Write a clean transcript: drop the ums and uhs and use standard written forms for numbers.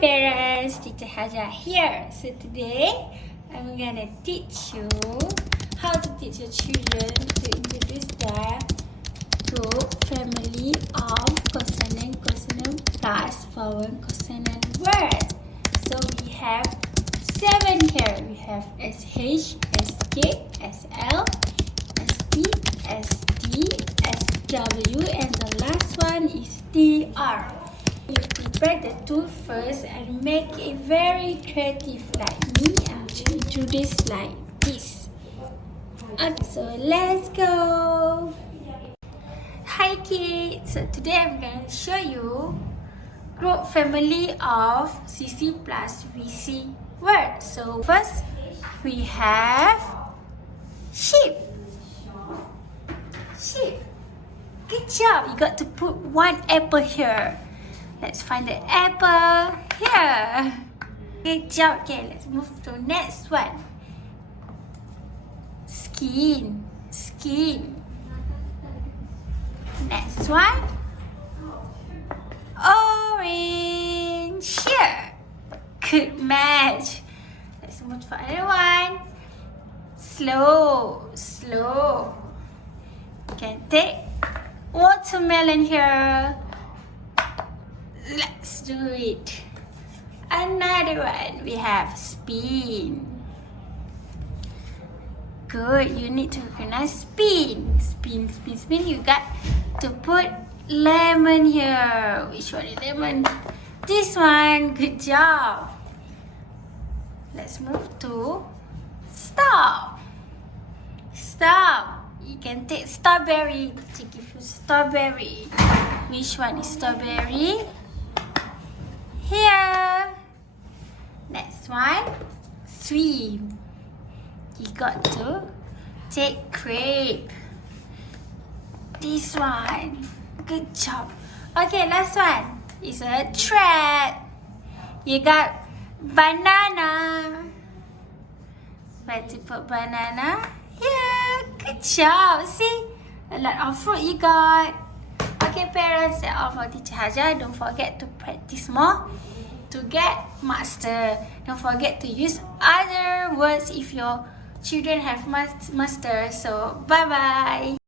parents, Teacher Haja here. So today, I'm gonna teach you how to teach your children to introduce their group family of consonant, consonant plus vowel consonant word. So we have 7 here. We have SH, SK, SL, ST, ST, SW, and the last one is TR. You prepare the tool first and make it very creative like me. I'm going to introduce like this. Okay, so let's go. Hi kids, so today I'm going to show you group family of cc plus vc words. So first we have sheep. Sheep. Good job. You got to put 1 apple here. Let's find the apple here. Good job. Okay, let's move to next one. Skin. Skin. Next one. Orange. Here. Good match. Let's move to another one. Slow. Slow. You can take watermelon here. Let's do it. Another one. We have spin. Good. You need to recognize spin. Spin, spin, spin. You got to put lemon here. Which one is lemon? This one. Good job. Let's move to stop. Stop. You can take strawberry. To give you strawberry. Which one is strawberry? Here. Next one. Swim. You got to take grape. This one. Good job. Okay, last one is a thread. You got banana. Where to put banana? Here. Good job. See? A lot of fruit you got. Okay, parents, that's all for Teacher Haja. Don't forget to practice more to get master. Don't forget to use other words if your children have master. So, bye-bye.